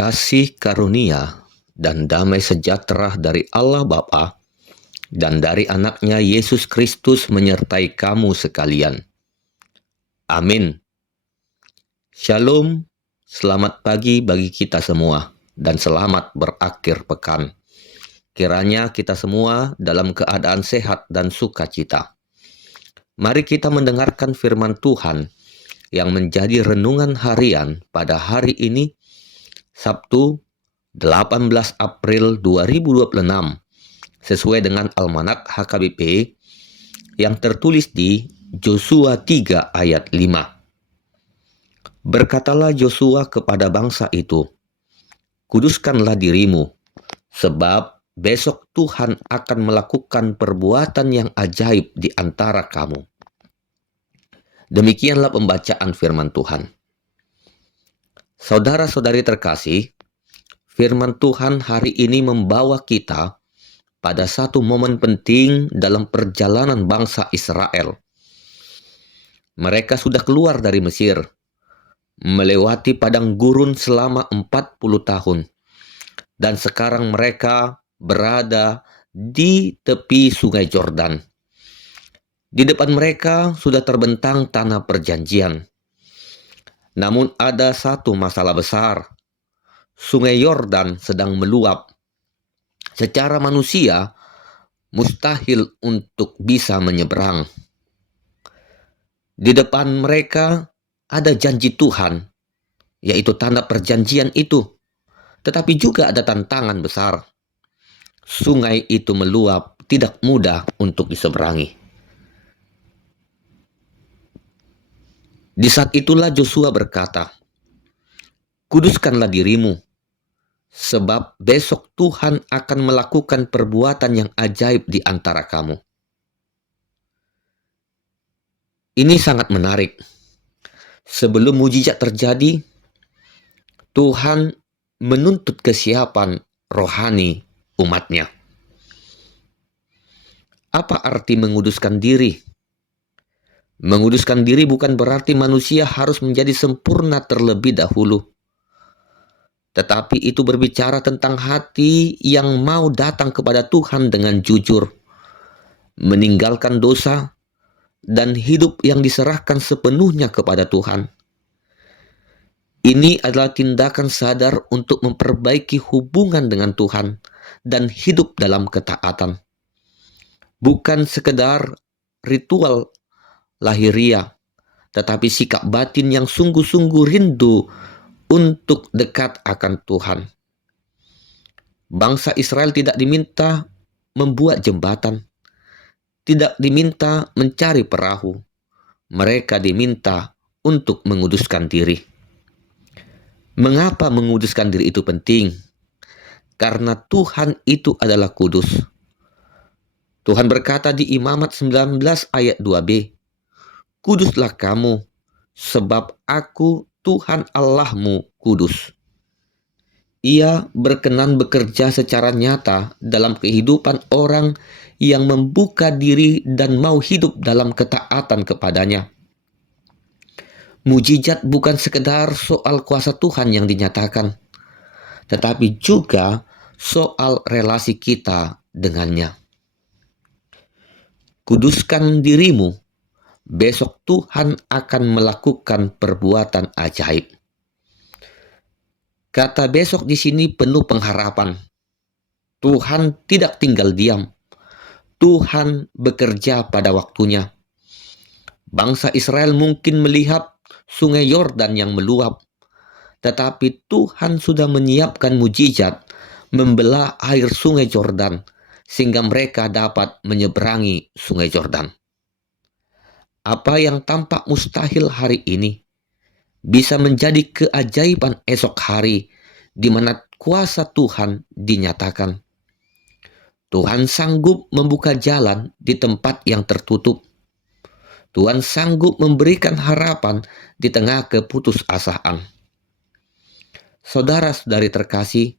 Kasih karunia dan damai sejahtera dari Allah Bapa dan dari anaknya Yesus Kristus menyertai kamu sekalian. Amin. Shalom, selamat pagi bagi kita semua dan selamat berakhir pekan. Kiranya kita semua dalam keadaan sehat dan sukacita. Mari kita mendengarkan firman Tuhan yang menjadi renungan harian pada hari ini, Sabtu 18 April 2026, sesuai dengan Almanak HKBP yang tertulis di Yosua 3 ayat 5. Berkatalah Yosua kepada bangsa itu, "Kuduskanlah dirimu, sebab besok Tuhan akan melakukan perbuatan yang ajaib di antara kamu." Demikianlah pembacaan firman Tuhan. Saudara-saudari terkasih, firman Tuhan hari ini membawa kita pada satu momen penting dalam perjalanan bangsa Israel. Mereka sudah keluar dari Mesir, melewati padang gurun selama 40 tahun, dan sekarang mereka berada di tepi sungai Yordan. Di depan mereka sudah terbentang tanah perjanjian. Namun ada satu masalah besar. Sungai Yordan sedang meluap. Secara manusia, mustahil untuk bisa menyeberang. Di depan mereka ada janji Tuhan, yaitu tanda perjanjian itu. Tetapi juga ada tantangan besar. Sungai itu meluap, tidak mudah untuk diseberangi. Di saat itulah Yosua berkata, "Kuduskanlah dirimu, sebab besok Tuhan akan melakukan perbuatan yang ajaib di antara kamu." Ini sangat menarik. Sebelum mujizat terjadi, Tuhan menuntut kesiapan rohani umatnya. Apa arti menguduskan diri? Menguduskan diri bukan berarti manusia harus menjadi sempurna terlebih dahulu. Tetapi itu berbicara tentang hati yang mau datang kepada Tuhan dengan jujur, meninggalkan dosa, dan hidup yang diserahkan sepenuhnya kepada Tuhan. Ini adalah tindakan sadar untuk memperbaiki hubungan dengan Tuhan dan hidup dalam ketaatan. Bukan sekedar ritual lahiriah, tetapi sikap batin yang sungguh-sungguh rindu untuk dekat akan Tuhan. Bangsa Israel tidak diminta membuat jembatan, tidak diminta mencari perahu. Mereka diminta untuk menguduskan diri. Mengapa menguduskan diri itu penting? Karena Tuhan itu adalah kudus. Tuhan berkata di Imamat 19 ayat 2b, "Kuduslah kamu, sebab aku Tuhan Allahmu kudus." Ia berkenan bekerja secara nyata dalam kehidupan orang yang membuka diri dan mau hidup dalam ketaatan kepadanya. Mujizat bukan sekedar soal kuasa Tuhan yang dinyatakan, tetapi juga soal relasi kita dengannya. Kuduskan dirimu, besok Tuhan akan melakukan perbuatan ajaib. Kata besok di sini penuh pengharapan. Tuhan tidak tinggal diam. Tuhan bekerja pada waktunya. Bangsa Israel mungkin melihat sungai Yordan yang meluap, tetapi Tuhan sudah menyiapkan mujizat membelah air sungai Yordan sehingga mereka dapat menyeberangi sungai Yordan. Apa yang tampak mustahil hari ini bisa menjadi keajaiban esok hari di mana kuasa Tuhan dinyatakan. Tuhan sanggup membuka jalan di tempat yang tertutup. Tuhan sanggup memberikan harapan di tengah keputusasaan. Saudara-saudari terkasih,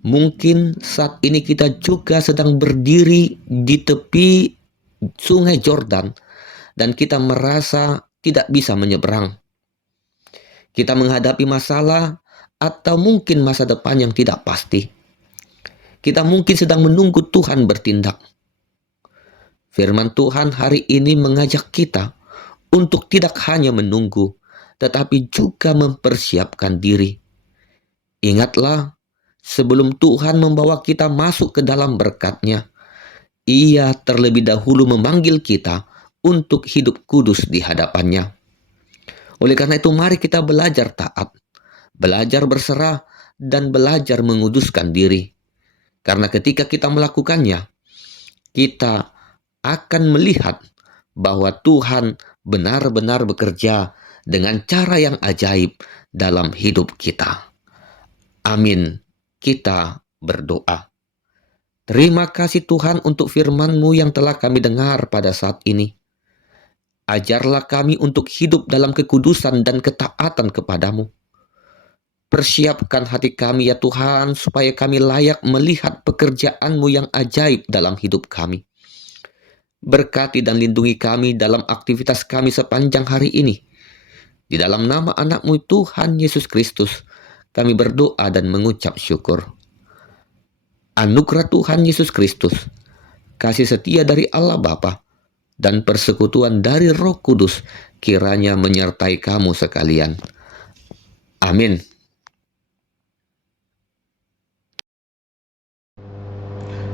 mungkin saat ini kita juga sedang berdiri di tepi sungai Yordan dan kita merasa tidak bisa menyeberang. Kita menghadapi masalah atau mungkin masa depan yang tidak pasti. Kita mungkin sedang menunggu Tuhan bertindak. Firman Tuhan hari ini mengajak kita untuk tidak hanya menunggu, tetapi juga mempersiapkan diri. Ingatlah, sebelum Tuhan membawa kita masuk ke dalam berkat-Nya, Ia terlebih dahulu memanggil kita untuk hidup kudus di hadapan-Nya. Oleh karena itu, mari kita belajar taat, belajar berserah, dan belajar menguduskan diri. Karena ketika kita melakukannya, kita akan melihat bahwa Tuhan benar-benar bekerja dengan cara yang ajaib dalam hidup kita. Amin. Kita berdoa. Terima kasih Tuhan untuk firman-Mu yang telah kami dengar pada saat ini. Ajarlah kami untuk hidup dalam kekudusan dan ketaatan kepadamu. Persiapkan hati kami ya Tuhan, supaya kami layak melihat pekerjaan-Mu yang ajaib dalam hidup kami. Berkati dan lindungi kami dalam aktivitas kami sepanjang hari ini. Di dalam nama anak-Mu Tuhan Yesus Kristus, kami berdoa dan mengucap syukur. Anugerah Tuhan Yesus Kristus, kasih setia dari Allah Bapa, dan persekutuan dari Roh Kudus kiranya menyertai kamu sekalian. Amin.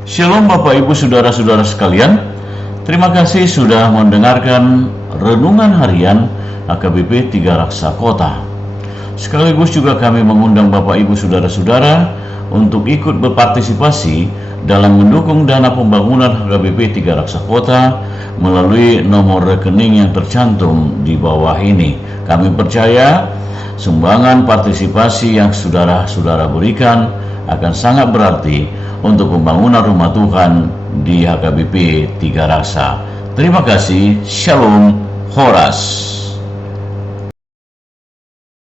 Shalom Bapak Ibu Saudara-saudara sekalian. Terima kasih sudah mendengarkan Renungan Harian HKBP 3 Raksa Kota. Sekaligus juga kami mengundang Bapak Ibu Saudara-saudara untuk ikut berpartisipasi dalam mendukung dana pembangunan HKBP 3 Raksa Kota melalui nomor rekening yang tercantum di bawah ini. Kami percaya sumbangan partisipasi yang saudara-saudara berikan akan sangat berarti untuk pembangunan rumah Tuhan di HKBP 3 Raksa. Terima kasih. Shalom. Horas.